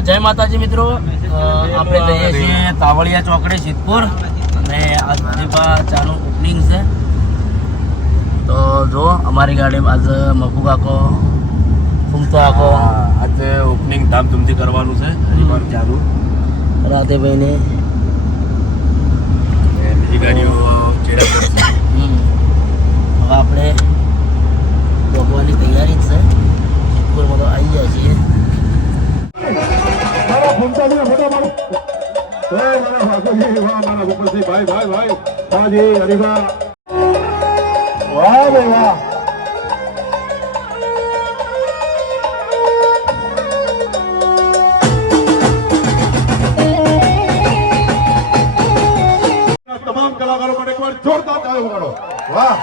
જય માતાજી મિત્રો, આપણે જઈએ છીએ તાવળિયા ચોકડે સિદ્ધપુર અને આજ હરીફા ચાનું ઓપનિંગ છે. તો જો અમારી ગાડીમાં આજ મફુ કાકો ફૂમતો કાકો આજે ઓપનિંગ ધામધૂમથી કરવાનું છે હરીફાનું ચાનું. રાધેભાઈને બીજી ગાડીઓ ચેડા કરશે. હવે આપણે ભોગવાની તૈયારી જ છે. સિદ્ધપુરમાં તો આવી ગયા છીએ. તમામ કલાકારો માટે એકવાર જોરદાર તાળીઓ વગાડો. વાહ,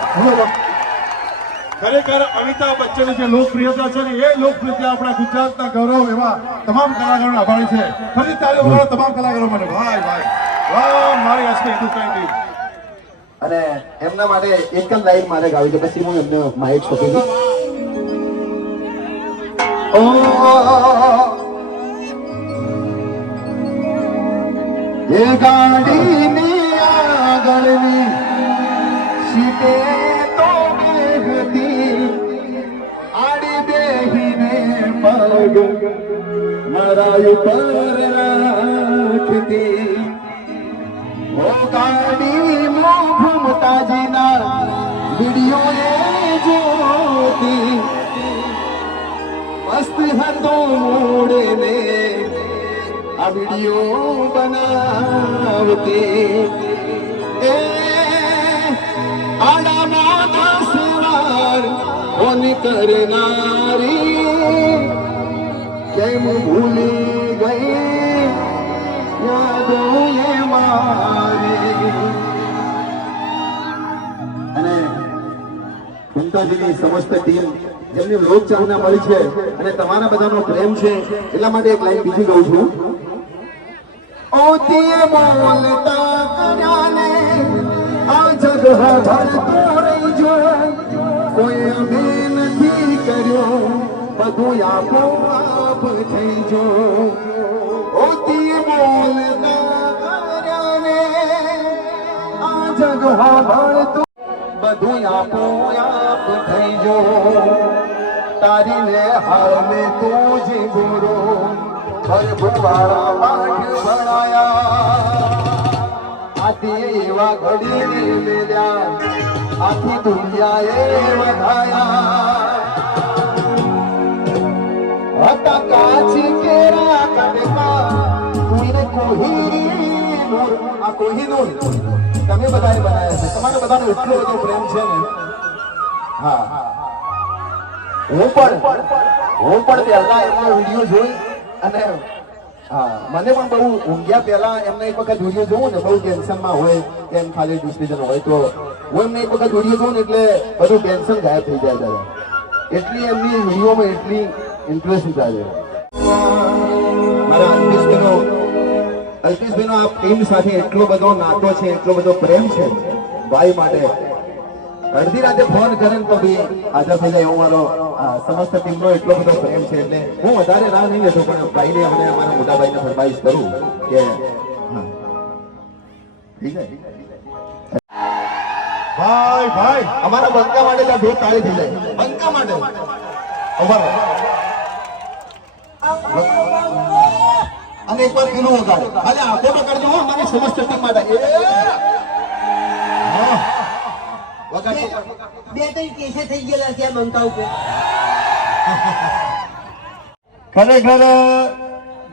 ખરેખર અમિતાભ બચ્ચનની જે લોકપ્રિયતા છે ને એ લોકપ્રિયતા આપણા ગુજરાતના ગૌરવ એવા તમામ કલાકારોને આભારી છે. ફરી તાળીઓ વગાડો તમામ કલાકારો માટે. ભાઈ ભાઈ વાહ, મારી અસલી હિન્દુસ્તાની ટીમ. અને એમના માટે એક જ લાઈન મારે ગાવી છે, પછી હું એમને માઇક સોંપી દઉં. એ ગાડીની આગળની સીટે તો બેહતી આડી બેહીને પગ મારા ઉપર રાખતી. ઓ ગાડી ઘૂમતાજીના વિડીયો જોતી મસ્ત હતો મોડે ને આ વિડીયો બનાવતી. એ આડા માથા સવાર કોની કરનારી કેમ ભૂલી ગઈ યાદો એ મારી. અને કુંતાજીની સમસ્ત ટીમ જેમની લોક ચાહના મળી છે અને તમારા બધાનો પ્રેમ છે એટલા માટે એક લાઈન બીજી ગાઉં છું. ઓતીએ બોલતા કર્યાને આ જગ ભરતો રહીજો, કોઈ અમે નથી કર્યો બધું આપો આપ થઈ જો. ઓતીએ બોલતા કર્યાને આ જગ ભરતો બધું આપો આપ થઈ જો. તારીને હાલે તું જ ગુરુ ભરભુવાળા પાઠ ભણાયા. આથી એવા ઘડીને મેલ્યા આખી દુનિયાએ વધાયા. હતા કાચી કેરા કટકા તુને કોહિનૂર. આ કોહિનૂર તમે બધાએ બનાવ્યા છે. તમારા બધાનો એટલો બધો પ્રેમ છે ને. હા, હું પણ પહેલા એમનો વિડીયો જોઈ અને હા મને પણ બહુ ઊંઘ્યા પહેલા એમને એક વખત વિડીયો જોઉં ને બહુ ટેન્શનમાં હોય કેમ ખાલી ડિસ્કશન હોય તો હું એમને એક વખત વિડીયો જોઉં ને એટલે બધું ટેન્શન ગાયબ થઈ જાય ત્યારે. એટલી એમની વિડીયોમાં એટલી ઇન્ટરેસ્ટ થાય. મારા અલ્પેશભાઈનો આ ટીમ સાથે એટલો બધો નાતો છે, એટલો બધો પ્રેમ છે ભાઈ માટે. અડધી રાતે ફોન કરે તો બી હાજર થઈ જાય એવો મારો સમસ્ત ટીમનો એટલો બધો પ્રેમ છે. એટલે હું વધારે રાહ નહીં લેતો પણ ભાઈને આપણે અમારા મોટા ભાઈને ફરમાઈશ કરું કે ઠીક છે ભાઈ ભાઈ અમારા બંકા માટે ત્યાં બે તાળી થઈ જાય. બંકા માટે અને એકવાર પેલું વગાડે ખાલી હાથે પકડજો અમારી સમસ્ત ટીમ માટે. બે ત્રણ કેસે થઈ ગયેલા છે બંકા ઉપર. ખરેખર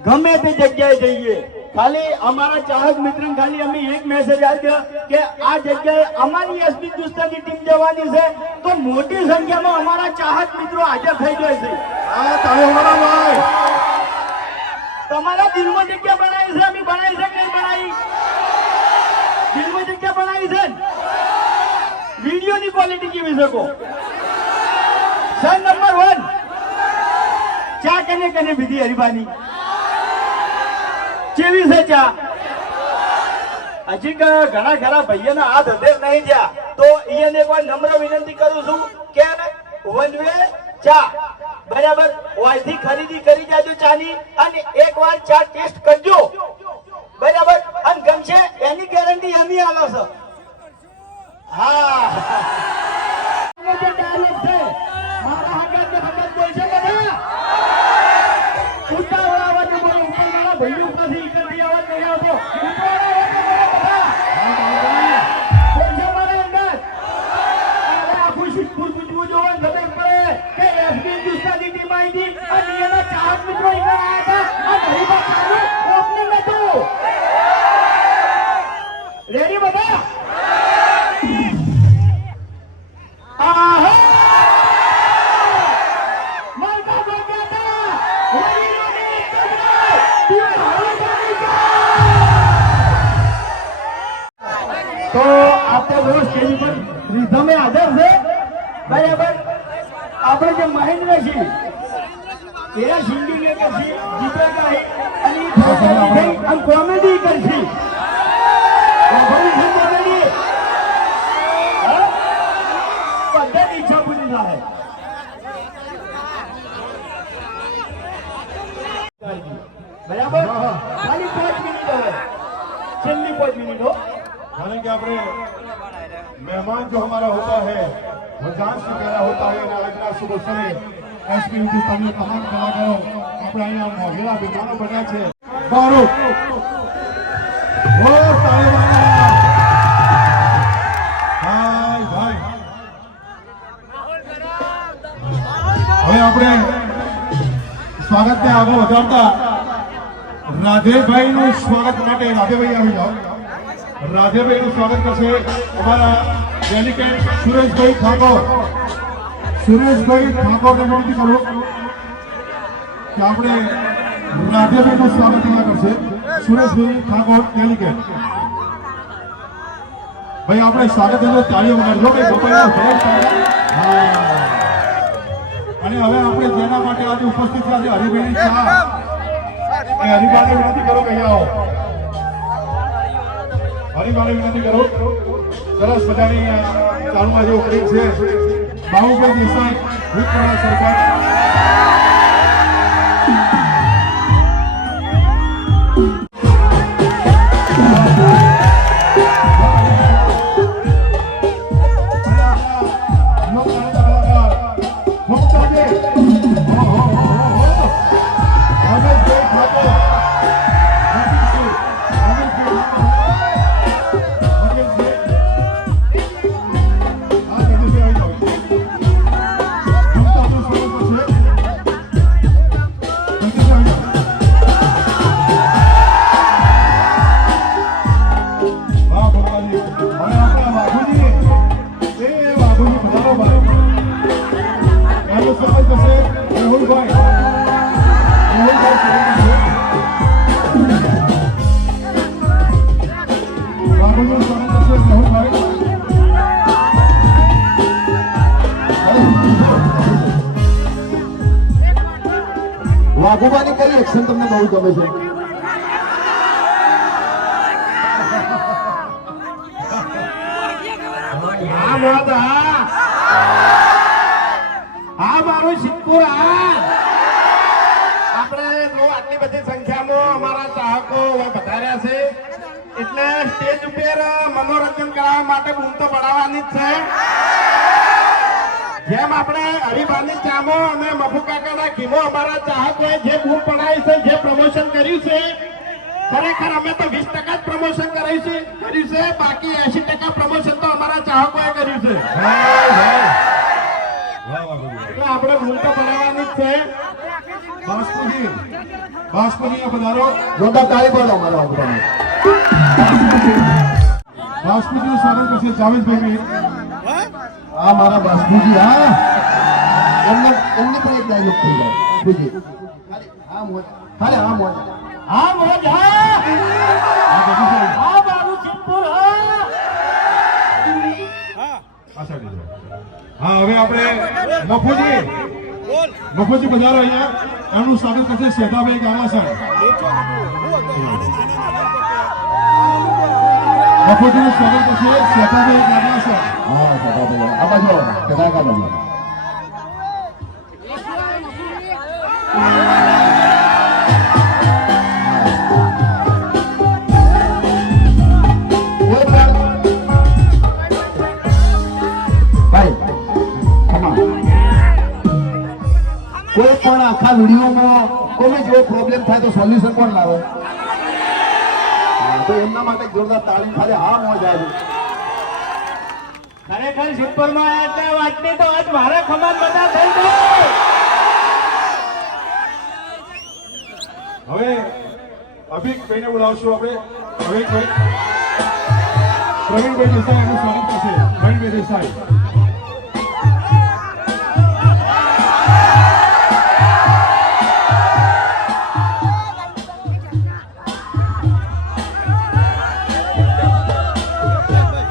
ગમે તે જગ્યાએ જઈએ ખાલી અમારા ચાહક મિત્ર ખાલી અમે એક મેસેજ આપ્યો કે આ જગ્યાએ અમારી એસપી હિન્દુસ્તાની ટીમ જવાની છે તો મોટી સંખ્યામાં અમારા ચાહક મિત્રો હાજર થઈ જાય છે. તમારા દિલમાં જગ્યા બનાવી છે, અમે બનાવી છે કે નહીં બનાવી? દિલમાં જગ્યા બનાવી છે. વિડીયોની ક્વોલિટી કેવી શકો? સર નંબર 1 ચા કને કને વિધિ હરીફાની કેવી છે ચા? હજી ઘણા ઘણા ભાઈઓના હાથ હધેર નહીં થયા તો એને કોઈ નમ્ર વિનંતી કરું છું કે વન વે ચા બરાબર ઓયથી ખરીદી કરી જાજો ચાની અને એક એકવાર ચા ટેસ્ટ કરજો, બરાબર? અને ગમશે એની ગેરંટી અમે આલો છો. હા, જે ડાયલોગ છે મારા હગાત ને હગાત બોલશે બધા. ઉતાવળા અવાજે બોલો, ઉપર મારા ભાઈઓ પાસે ઈકડથી અવાજ નહીં આવતો. ઉતાવળા અવાજે બોલો બધા. બોલશે મારા અંગાત. હવે આખું સિદ્ધપુર પૂછવું જોવે ને ખબર પડે કે એસબી હિન્દુસ્તાની ટીમ આવી હતી અને એના ચાહક મિત્રો અહીંયા આવ્યા હતા. આ ગરીબા ચાલુ ઓપનિંગ હતું. રેડી બધા? આહા! મારકા બોલ્યા હતા. વડીલોની કદરા ટીમ હારી છે. તો આપણે જો સ્ટેજ પર રીધમે હાજર છે, બરાબર? આપણે જે મહેન્દ્રસિંહ એ સિંગિંગ એ કરશે, ગીતો ગાય અને કોમેડી કરશે. કોમેડી બધાની ઈચ્છા પૂરી થાય. બરાબર? ખાલી 5 મિનિટ હવે, છેલ્લી 5 मिनट हो. माने कि अपने मेहमान जो हमारा होता है वो जान से प्यारा होता है और आज रात सुबह सवेरे एसपी हिंदुस्तानी तमाम कलाकारों अपने અહીંયા મોગેલા વિમાનો બન્યા છે. બારૂક ઓ તાળીઓના ભાઈ ભાઈ. હવે આપણે સ્વાગતને આગળ વધારતા રાધેભાઈ નું સ્વાગત માટે રાધેભાઈ આવી જાઓ. રાધેભાઈ નું સ્વાગત કરશે અમારા ડેલિકેટ સુરેશભાઈ ઠાકોર. સુરેશભાઈ ઠાકોરને વિનંતી કરું કે આપણે રાધેભાઈ નું સ્વાગત અહીંયા કરશે. સુરેશભાઈ ઠાકોર ડેલિકેટ ભાઈ આપણે સ્વાગત તાળીઓ વગાડજો કે ગોપાલનો ભેટ થાય. હા, અને હવે આપણે જેના માટે આજે ઉપસ્થિત થયા છે હરિભાઈની ચા, એ હરિભાઈને વિનંતી કરો કે અહીંયા આવો. હરિભાઈને વિનંતી કરો. સરસ મજાની ચાલુ આજે ઓપનિંગ છે. બાહુભાઈ દેસાઈ વિક્રમા સરકાર. વાઘુબાની કઈ એક્શન તમને બહુ ગમે છે? હા મોદ, હા હા મારું સિદ્ધપુર. હા, આપણે જો આટલી બધી સંખ્યામાં અમારા ચાહકો વધાર્યા છે એટલે સ્ટેજ ઉપર મનોરંજન કરવા માટે બૂમ તો પડાવવાની જ છે. જેમ આપણે હરિભાની ચામો અને મફુ કાકાના ઘીમો અમારા ચાહકોએ જે બૂમ પડાવી છે, જે પ્રમોશન કર્યું છે, ખરેખર અમે તો 20% જ પ્રમોશન કર્યું છે. બાકી 80% પ્રમોશન તો અમારા ચાહકોએ કર્યું છે. એટલે આપણે બૂમ તો પડાવવાની જ છે. બાસ્પુજી પધારો. જોરદાર તાળી પાડો અમારા ઉપરાંત. બાસ્પુજીનું સ્વાગત કરશે જાવેદભાઈ. આ મારા બાસ્કુજી. હા, એમને પણ એક ડાયલોગ થઈ જાય. બીજી હા મોજ, ખાલી હા મોજ, હા મોજ, હા હા મારું સિદ્ધપુર. હા, હવે આપણે મફુજી પધારો અહીંયા. એમનું સ્વાગત કરશે શેઠાભાઈ ગામાસણ. મફુજીનું સ્વાગત કરશે શેઠાભાઈ ગામાસણ. હા સદાભાઈ આ બાજુ કદાકા બાજુ. વિડીયોમાં કોઈ જેવો પ્રોબ્લેમ થાય તો સોલ્યુશન કોણ લાવે? તો એમના માટે જોરદાર તાળી ખાલી હા મોજ આવે. ખરેખર સિદ્ધપુરમાં આયા એટલે વાતની તો આજ મારા ખમાન બધા થઈ ગઈ. હવે અભિકભાઈને બોલાવશું આપણે. અભિકભાઈ, પ્રવીણભાઈ દેસાઈ એનું સ્વાગત કરશે. પ્રવીણભાઈ દેસાઈ.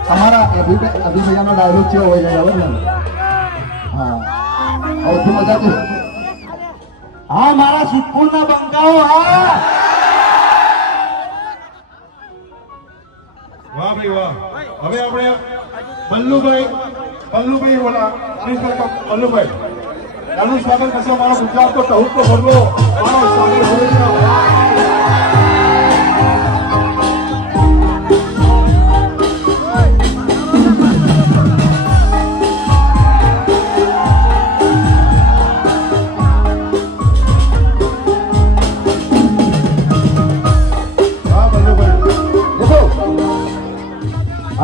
તમારા અભિભૈયાનો ડાયલોગ કેવો હોય છે ખબર ને? હા, સૌથી મજા તો હા મારા સિદ્ધપુરના બંકાઓ હા. વાહ ભાઈ વાહ. હવે આપણે પલ્લુભાઈ બોલા પલ્લુભાઈ એનું સ્વાગત કરશે. મારો ગુજરાત તો ટહુક તો ભરવો મારો સ્વાગત હોય છે.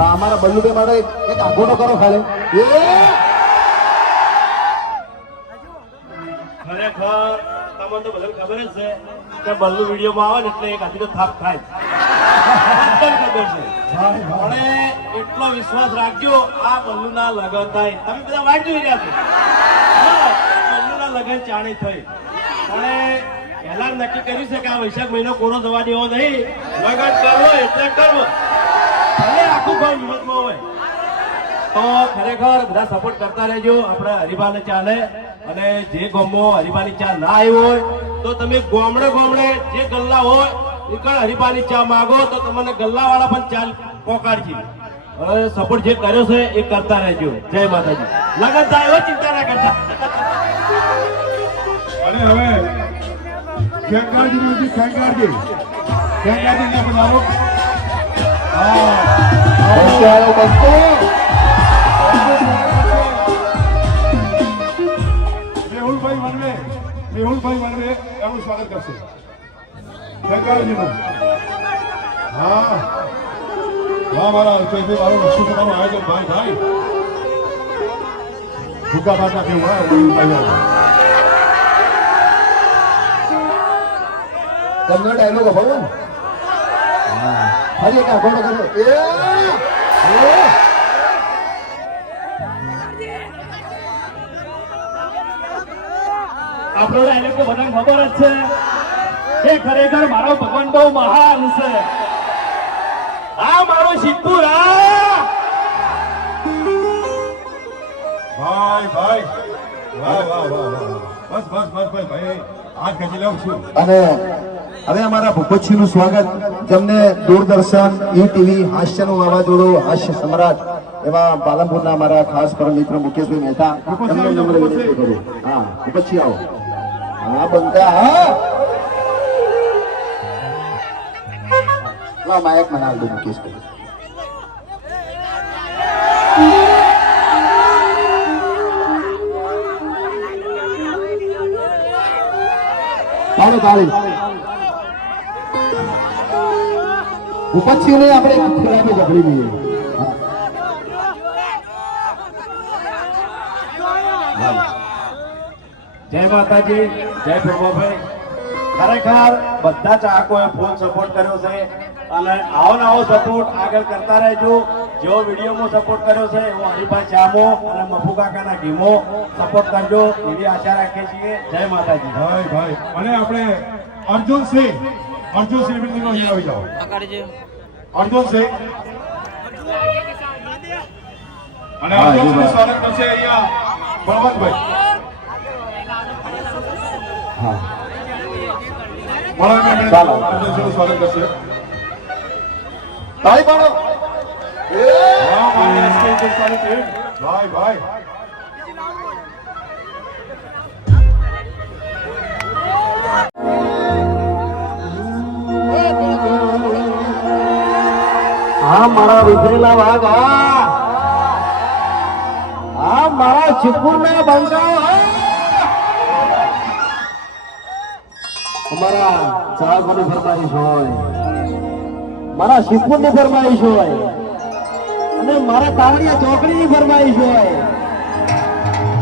અમારા બલ્લુભાઈ માટે એક આઘોડો કરો ખાલી. ખરેખર તમને તો બધાને ખબર જ છે કે બલ્લુ વિડીયોમાં આવે ને એટલે એક હાથી તો થાપ થાય જ. બધાને ખબર છે. પણ એટલો વિશ્વાસ રાખજો આ બલ્લુના લગન થાય. તમે બધા વાટ જોઈ રહ્યા છો. હા, બલ્લુના લગન ચાણી થઈ. પણ પહેલા નક્કી કર્યું છે કે આ વૈશાખ મહિનો કોરો જવા દેવો નહીં. લગન કરવો એટલે કરવો. ભલે આખું ગામ વિરોધમાં હોય તો ખરેખર બધા સપોર્ટ કરતા રહેજો. આપણે હરિભાને ચાલે અને જે ગામમાં હરિભાની ચા ના આવી હોય તો તમે ગામડે જે ગલ્લા હોય એ કણ હરિભાની ચા માગો તો તમને ગલ્લાવાળા પણ ચા પોકાડશે. હવે સપોર્ટ જે કર્યો છે એ કરતા રહેજો. જય માતાજી. લગન થાય હોય ચિંતા ના કરતા. અને હવે ખેંગારજી બનાવો. મેહુલભાઈ વનવે એનું સ્વાગત કરશે. ખેંગારજીનું. હા વાહ મારા અલ્પેશભાઈ, મારું રક્ષું તમારું આયોજન ભાઈ. ભૂકા બાટા કેવું હોય તમને ડાયલોગ અભાવો ને ફરી એક આઘોડો કરો. આપણો ડાયલોગ તો બધાને ખબર જ છે કે ખરેખર મારો ભગવાન બહુ મહાન છે. આ મારો સિદ્ધપુર ભાઈ વાહ બસ ભાઈ હાથ ખેંચી લઉં છું. અને હવે અમારા ભૂપતસિંહનું સ્વાગત, જેમને દૂરદર્શન, ટીવી, હાસ્યનું વાવાઝોડું, હાસ્ય સમ્રાટ એવા પાલનપુરના અમારા ખાસ પરમ મિત્ર મુકેશભાઈ મહેતા, એમને નમ્ર વિનંતી કરું. હા ભૂપતસિંહ આવો. હા બંકા હા માયક મનાવ દો મુકેશભાઈ. તાળી ઉપરથી આપણે ખરાબી જબડી દઈએ. જય માતાજી, જય પ્રભુભાઈ. ખરેખર બધા ચાહકોએ ફૂલ સપોર્ટ કર્યો છે અને આવો સપોર્ટ આગળ કરતા રહેજો. જેવો વિડીયોમાં સપોર્ટ કર્યો છે એવો હરિભાઈ ચામો અને મફુ કાકાના ઘીમો સપોર્ટ કરજો એવી આશા રાખીએ છીએ. જય માતાજી. ભાઈ અને આપણે અર્જુનસિંહ મિત્રનો અહીંયા આવી જાઓ. અર્જુનસિંહ અને અર્જુનસિંહ સ્વાગત કરશે અહીંયા બળવંતભાઈ. હા અર્જુનસિંહનું સ્વાગત કરશે. તાળી પાડો. ભાઈ આ મારા વિખરેલા વાઘ, આ મારા સિદ્ધપુરના બંકાઓ, મારા ચાહકોની ફરમાઈશ હોય, મારા શિવપુરની ફરમાઈશ હોય અને મારા તાવડિયા ચોકડીની ફરમાઈશ હોય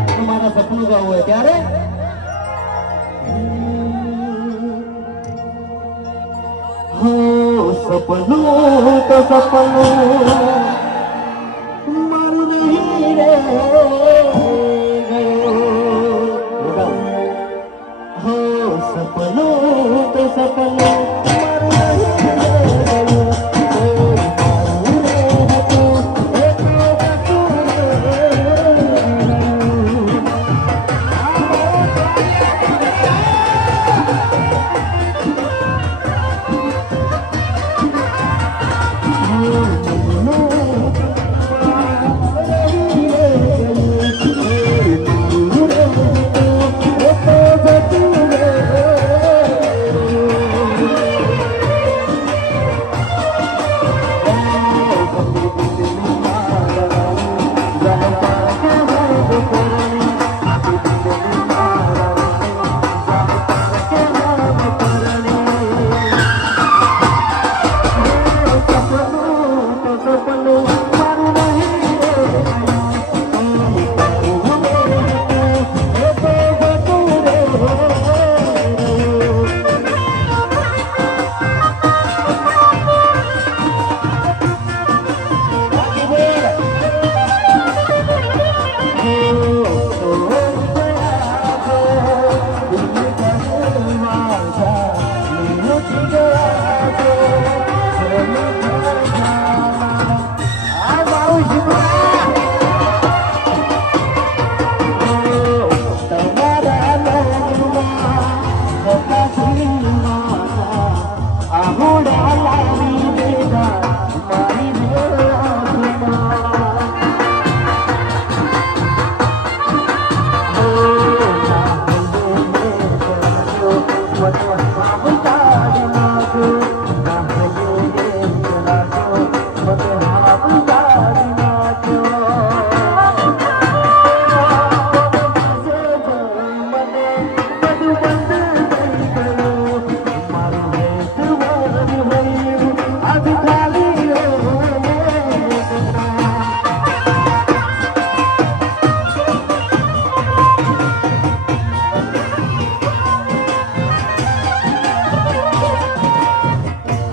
અને મારા સપનું ગાવું હોય ત્યારે સપનું તો સપનું મારું નહીં રે ગયું. હો સપનું તો સપનું મારું નહીં રે ગયું.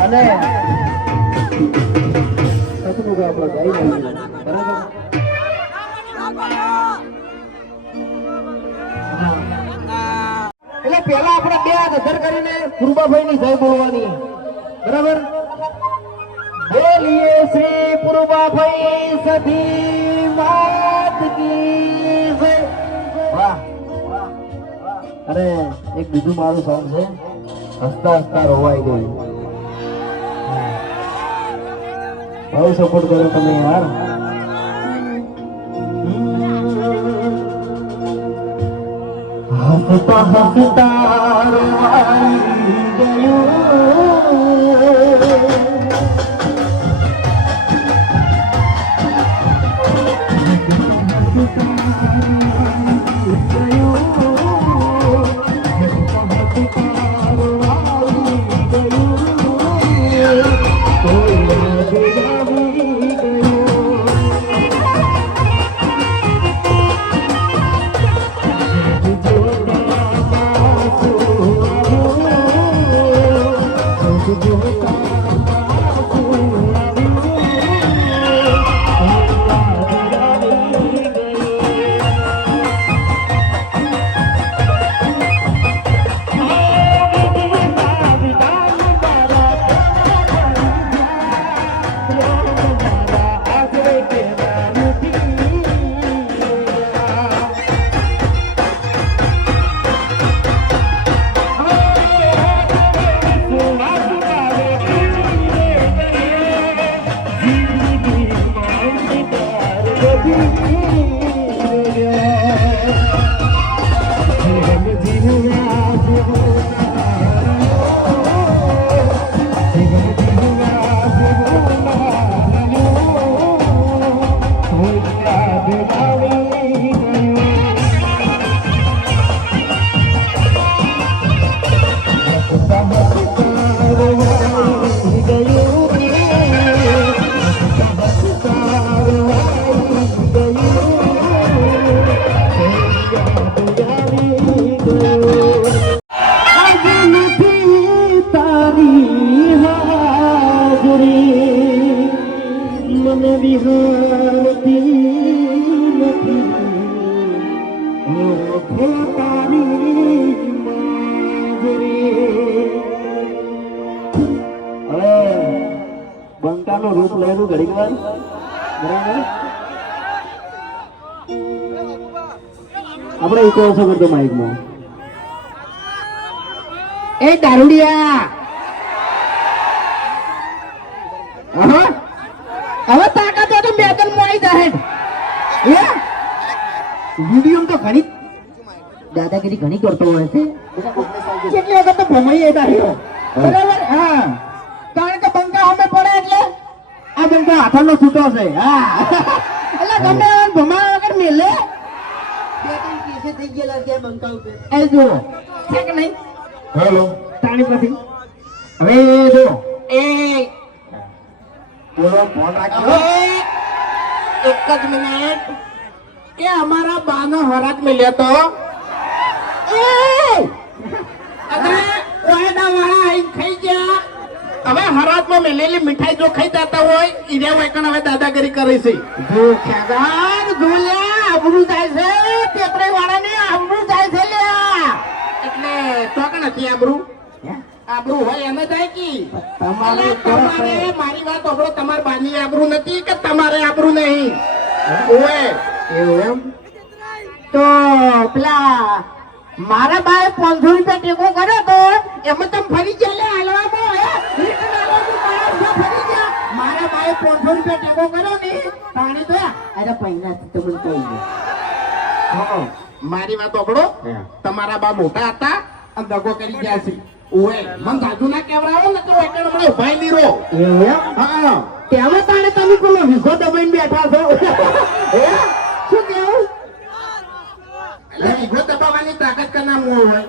અને સપનું આપણે ગાઈ લઈએ બરાબર. એટલે પેલા આપણે બે હાથ અધર કરીને પુરબાભાઈ ની જય બોલવાની બરાબર. બોલીએ શ્રી પુરબાભાઈ સધી માત કી જય. વાહ. અરે એક બીજું મારું સોંગ છે હસતા હસતા રોવાઈ ગયું. બહુ સપોર્ટ કરો તમે યાર. હસતા હસતા રોવાઈ ગયું. બંકાનું રૂપ લેલું ઘડીક વાર બરાબર આપણે એક ઓછો કરતો માઇકમાં એ દારૂડિયા હવે તાકાત હોય તો મેદાન માં આવી જાય વિડીયો તો ઘણી દાદાગીરી ઘણી કરતો હોય છે કેટલી વખત તો ભમાઈ આવ્યા બરાબર હા કારણ કે બંકા અમે પડે એટલે આ બંકા હાથનો છૂટો છે હા એટલે ગમે એવા ભમાયા વગર મેલે બે ત્રણ કેસે થઈ ગયેલા છે બંકા ઉપર એ જુઓ છે કે નહીં હેલો તાણી પછી હવે જો એ બોલો ફોન રાખ્યો એક જ મિનિટ કે અમારા બાનો હરાક મળ્યો તો હવે હરાતમાં મેલેલી મીઠાઈ જો ખાઈ જતા હોય ઈરે વેકણ હવે દાદાગીરી કરે છે જો ખેગાર જોલ્યા આબરૂ જાય છે પેપરે વાળાની આબરૂ જાય છે લ્યા એટલે તો કે નથી આબરૂ આબરૂ હોય એને જાય કી તમારે મારી વાત સાંભળો તમાર બાની આબરૂ નથી કે તમારે આબરૂ નહીં ઓએ એવું એમ તો પેલા મારા બાએ 500 રૂપિયા ટેકો કર્યો તો એમાં તમે ફરી ગયા હાલવામાં ફરી ગયા મારા બાએ 500 રૂપિયા ટેકો કર્યો ને પાણી તો અરે પૈના તમને કહી ગયો મારી વાત સાંભળો તમારા બા મોટા હતા અને દગો કરી ગયા છે ઓએ મન દાદુ ના કેવરાવો ને તો એકણ મને ઉભાઈ લીરો એવું એમ હા તેમાં તાણે તમે પેલો વિખો દબાઈને બેઠા છો શું કેવું એટલે વિખો દબાવવાની તાકાત કના હોય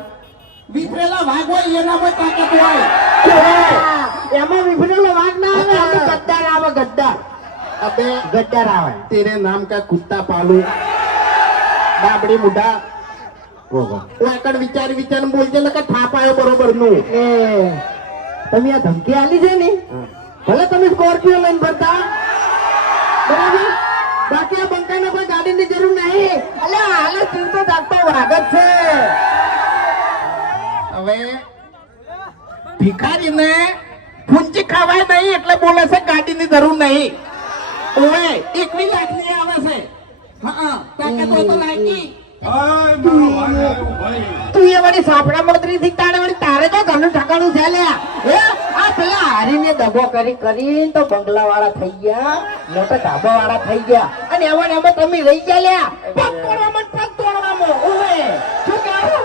વિફરેલા વાઘ હોય એનામાં તાકાત હોય એમાં વિફરેલો વાઘ ના આવે ગદ્દાર આવે ગદ્દાર અબે ગદ્દાર આવે તેરે નામ કા કુત્તા પાલુ બાબડી મુઢા ઓહો એકડ વિચાર બોલજે ને કે થાપાયો બરોબર નું તમે આ ધમકી આલી છે ને ભલે તમે સ્કોર્પિયો લઈને ફરતા બરાબર બાકી આ બંકાને કોઈ ગાડીની જરૂર નહીં અલે હાલે ચીરતો જાગતો વાગ જ છે હવે ભિખારીને ફૂંચી ખાવાય નહીં એટલે બોલે છે ગાડીની જરૂર નહીં ઓએ 21 લાખની આવે છે હા તાકાત હોય તો લાગી તું એ વળી સાપડા મોતરી થી તારે વળી તારે તો ઘરનું ઠકાણું છે લ્યા આ પેલા હારીને દગો કરી તો બંગલા વાળા થઈ ગયા મોટા ધાબા વાળા થઈ ગયા અને એમાં તમે રહી ગયા લ્યા પગ તોડવામાં ઓવે શું કેવું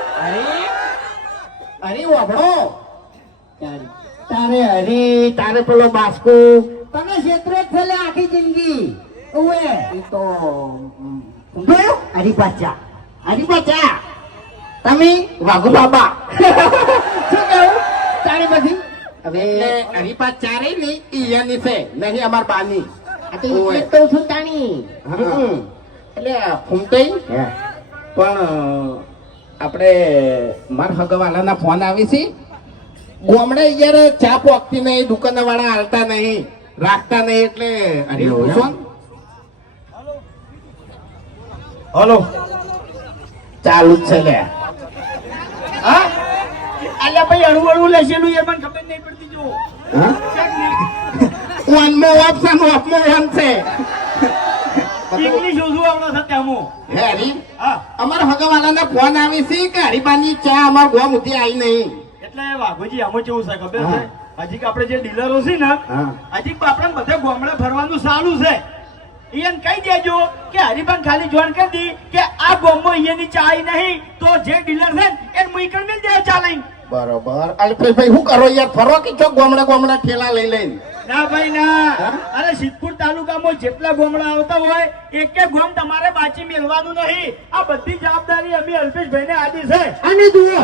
અરે વાભળો તારે તારે પેલો બાસ્કુ તને ક્ષેત્ર જ છે લ્યા આખી જિંદગી ઓવે એ તો હરીપાચા તમે વાઘુ બાબા શું કેવું તારી બધી હવે હરીપા ચારે ની ઈયાની છે નહીં અમાર બાની તો છું તાણી એટલે ફૂમતઈ પણ આપણે માર હગવાલાના ફોન આવી છે ગોમડે યાર ચા પોકતી નહીં દુકાન વાળા હાલતા નહીં રાખતા નહીં એટલે અરે ફોન હલો ચાલુ જ છે લે હા અલ્યા ભાઈ અડું લેશેલું એ મને ખબર નહીં પડતી જો વનમાં ઓપ્શન ઓફમાં વન છે ઇંગ્લિશ ઓછું આવડે છે ત્યાંમાં હે હરી હા અમારા હગવાલાના ફોન આવી છે કે હરીબાની ચા અમાર ગોમ ઉધી આવી નહીં એટલે વાઘોજી આમાં કેવું છે ખબર છે હજી કે આપણે જે ડીલરો છે ને હજી આપણે બધા ગામડે ફરવાનું સારું છે એને કહી દેજો કે હરિભાન ખાલી જોણ કરી દી કે આ ગામમાં અહીંયાની ચા નહીં તો જે ડીલર છે એને મુઈકણ મિલ જાય ચા લઈને બરોબર અલ્પેશભાઈ શું કરો યાર ફરો કે છો ગામડા ઠેલા લઈ લઈને ના ભાઈ ના અરે સિદ્ધપુર તાલુકામાં જેટલા ગામડા આવતા હોય એક ગામ તમારે બાચી મેળવાનું નહીં આ બધી જવાબદારી અમે અલ્પેશભાઈ ને આદી છે અને જુઓ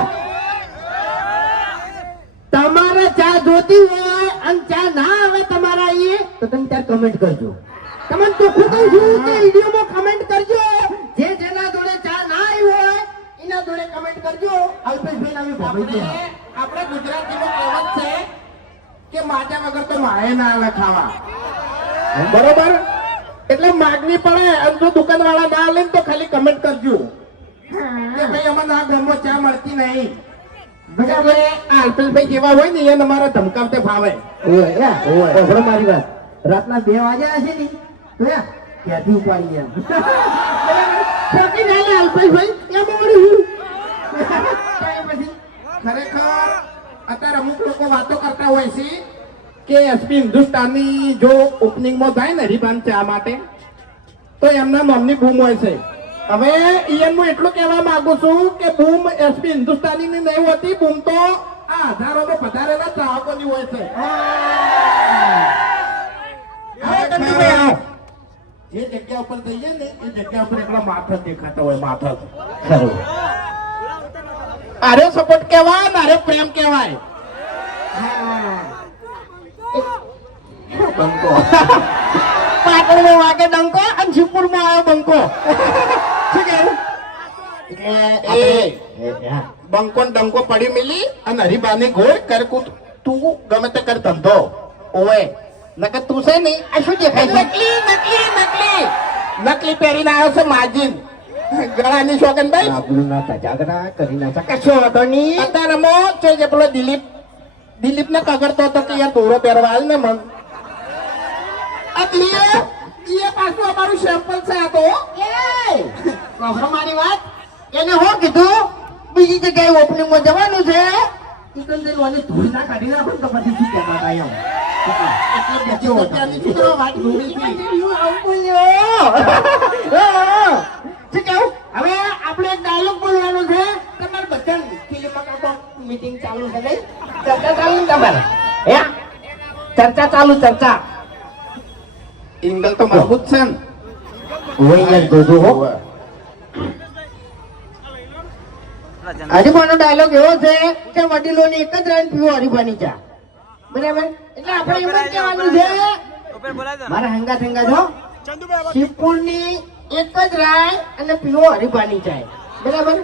તમારે ચા જોતી હોય અને ચા ના આવે તમારા અહીંયા તો તમે ત્યારે કમેન્ટ કરજો. તમને ચોખ્ખું કહું છું કે વિડીયોમાં કમેન્ટ કરજો. જે જેના જોડે ચા ના આવી હોય એના જોડે કમેન્ટ કરજો. અલ્પેશભાઈ નામે ભાઈ આપણે ગુજરાતીમાં કહેવત છે કે માજા વગર તો માએ ના આવે ખાવા. બરોબર? એટલે માગવી પડે અને જો દુકાનવાળા ના લે તો ખાલી કમેન્ટ કરજો કે ભાઈ અમારે આ ગામમાં ચા મળતી નહીં. બરાબર? આ અલ્પેશભાઈ જેવા હોય ને એને અમારા ધમકાવતે ફાવે. ઓય મારી વાત રાતના 2 વાગ્યા હશે ને તો ક્યાંથી ઉપાડી ગયા છોકી ના લે અલ્પેશભાઈ એમ મોડી હું પછી ખરેખર અત્યારે અમુક લોકો વાતો કરતા હોય છે કે એસપી હિન્દુસ્તાની જો ઓપનિંગમાં થાય ને હરિભાન ચા માટે તો એમના નામની બૂમ હોય છે. હવે ઈયન હું એટલું કહેવા માંગુ છું કે બૂમ એસપી હિન્દુસ્તાની ની નહીં હોતી, બૂમ તો આ હજારોમાં વધારેલા ચાહકોની હોય છે. જે જગ્યા ઉપર જઈએ ને એ જગ્યા ઉપર એકલા માથા દેખાતા હોય, માથા. આરે સપોર્ટ કહેવાય ને આરે પ્રેમ કહેવાય. બંકો પાટણમાં વાગે ડંકો અને શિવપુરમાં આવ્યો બંકો. શું કહેવું? બંકો ને ડંકો પડી મિલી અને હરિબાની ઘોડ કર તું ગમે તે કર ધંધો ઓવે નકર તું છે ને આ શું દેખાય? નકલી પહેરીને આવ્યો છે માજીન ગળાની શોગન ભાઈ. અત્યારે પેલો દિલીપ ને કગરતો હતો કે યાર દોરો પહેરવા હાલ ને મન પાછું અમારું સેમ્પલ છે. આ તો મારી વાત એને હું કીધું બીજી જગ્યાએ ઓપનિંગ માં જવાનું છે સિકંદર વાળી ધૂળ ના કાઢી નાખો તો પછી શું કહેતા હતા એમ. હવે આપણે એક ડાયલોગ બોલવાનો છે. તમારે બધા મીટિંગ ચાલુ છે નહીં? ચર્ચા ચાલુ ને તમારે? ચર્ચા ચાલુ ચર્ચા. ઇંગલ તો મજબૂત છે ને. હરિભાનો ડાયલોગ એવો છે કે વડીલોની એક જ રાઈન પીવો હરિભાની ચા. બરાબર? એટલે આપણે એમ જ કહેવાનું છે મારા હંગા થંગા છો શિવપુરની એક જ રાય અને પીવો હરિભાની ચા. બરાબર?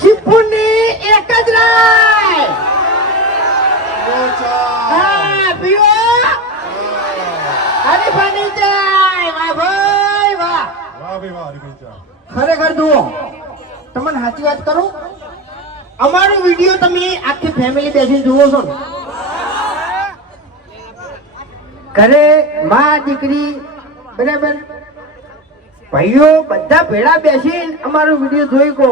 શિવપુરની એક જ રાય પીવો હરિભાની ચા. વાહ ભાઈ વાહ. ખરેખર જુઓ તમને સાચી વાત કરું, અમારો વિડીયો તમે આખી ફેમિલી બેસીને જુઓ છો ને ઘરે માં દીકરી બરાબર ભાઈઓ બધા ભેળા બેસીને અમારો વિડીયો જોઈ કો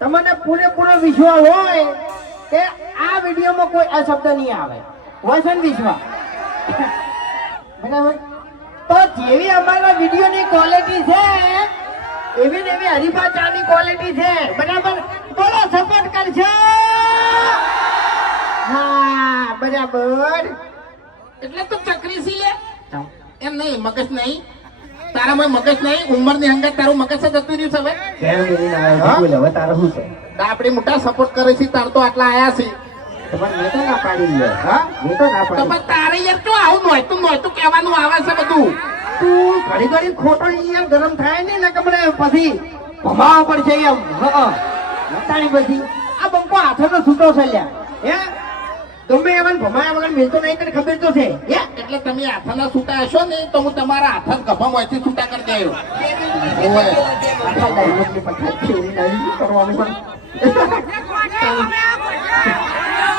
તમને પૂરેપૂરો વિશ્વાસ હોય કે આ વિડીયોમાં કોઈ અશબ્દ નહીં આવે હોય છે ને વિશ્વાસ? બરાબર? તો જેવી અમારા વિડીયોની ક્વોલિટી છે એવી ને એવી હરિભા ચાની ક્વોલિટી છે. બરાબર? બોલો સપોર્ટ કરજો. હા બરાબર. એટલે તું ચક્રી સી લે એમ નહીં, મગજ નહીં તારામાં, મગજ નહીં. ઉંમરની હંગાત તારું મગજ જ જતું રહ્યું છે. હવે તારે શું છે? આપણે મોટા સપોર્ટ કરે છે તાર તો આટલા આયા છે. તમારે મેં તો ના પાડી લે. હા મેં તો ના તો પાડી. પણ તારે યાર તો આવું નહોતું કહેવાનું આવે છે બધું. તું ઘડી ઘડી ખોટો યાર ગરમ થાય ને ને કમરે પછી ભમાવા પડશે એમ. તારી પછી આ બંકો હાથે છૂટો છે લ્યા. હે તમે એવન ભમાયા વગર મિલતો નહીં તને ખબર તો છે. એટલે તમે હાથના છૂટા હશો ને તો હું તમારા હાથ જ ગભામાંથી છૂટા કરી દેયો.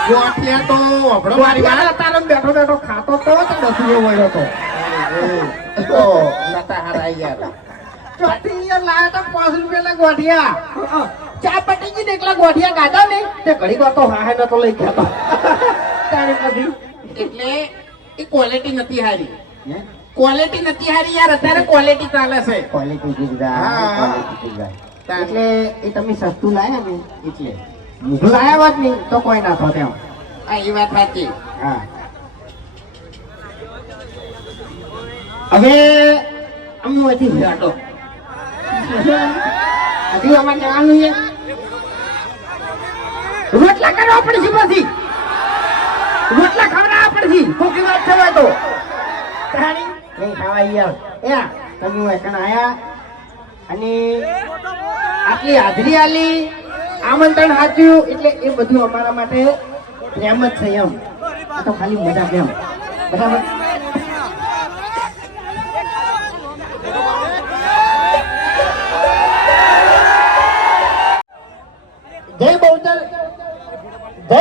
ગોઠિયા તો હબળો મારી વાત. તારે બેઠો બેઠો ખાતો તો બસુયો વળ્યો તો નતા હારા યાર. ચોથી યાર લાયા તો 5 રૂપિયાના ગોઠિયા. ચા પટી ગઈ ને એકલા ગોઠિયા ગાધા ને તે ઘડી વાર તો હા નતો લઈ ગયા. તારે પછી એટલે એ ક્વોલિટી નથી હારી. ક્વોલિટી નથી હારી યાર. અત્યારે ક્વોલિટી ચાલે છે. ક્વોલિટી જીગરા ક્વોલિટી જીગરા. એટલે એ તમે સસ્તું લાયા ને એટલે મોઢું લાયા વાત નહીં તો કોઈ ના થો તેમ. આ એ વાત સાચી. હા હવે અમનું હજી હટો હજી અમારે જવાનું છે રોટલા કરવા પડશે પછી રોટલા ખવડાવવા પડશે કોકી વાત થવાય તો તારી નહીં ખાવા યાર તમે એકણ આયા અને આટલી હાજરી આલી આમંત્રણ આપ્યું એટલે એ બધું અમારા માટે પ્રેમ જ છે એમ આ તો ખાલી મજા પ્રેમ બરાબર જય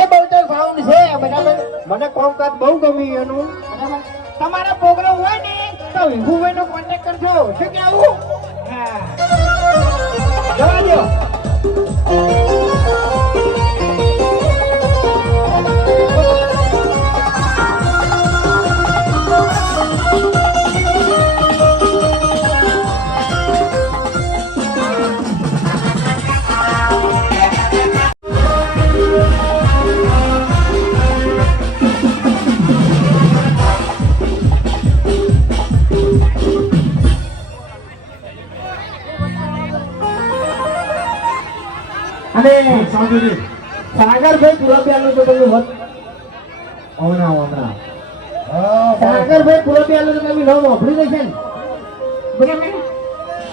બહુચર સાઉન્ડ છે બરાબર મને કોમકાજ બહુ ગમ્યું એનું બરાબર તમારા પ્રોગ્રામ હોય ને તો વિભુભાઈ નો કોન્ટેક્ટ કરજો શું કેવું હા જવા દો અને સાગરભાઈ પુરપિયાનું તો તમે મત હમણાં સાગરભાઈ પુરપિયાનું તો તમે નામ વાપરી દેશે ને બરાબર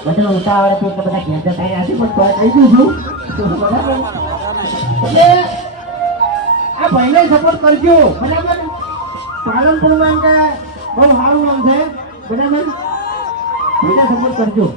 બધા ઉતાવળ તો બધા ઘેર જતા રહ્યા છે પણ તો કહી દઉં છું બરાબર એટલે આ ભાઈને સપોર્ટ કરજો બરાબર પાલનપુરમાં એમ કે બહુ સારું નામ છે બરાબર ભાઈને સપોર્ટ કરજો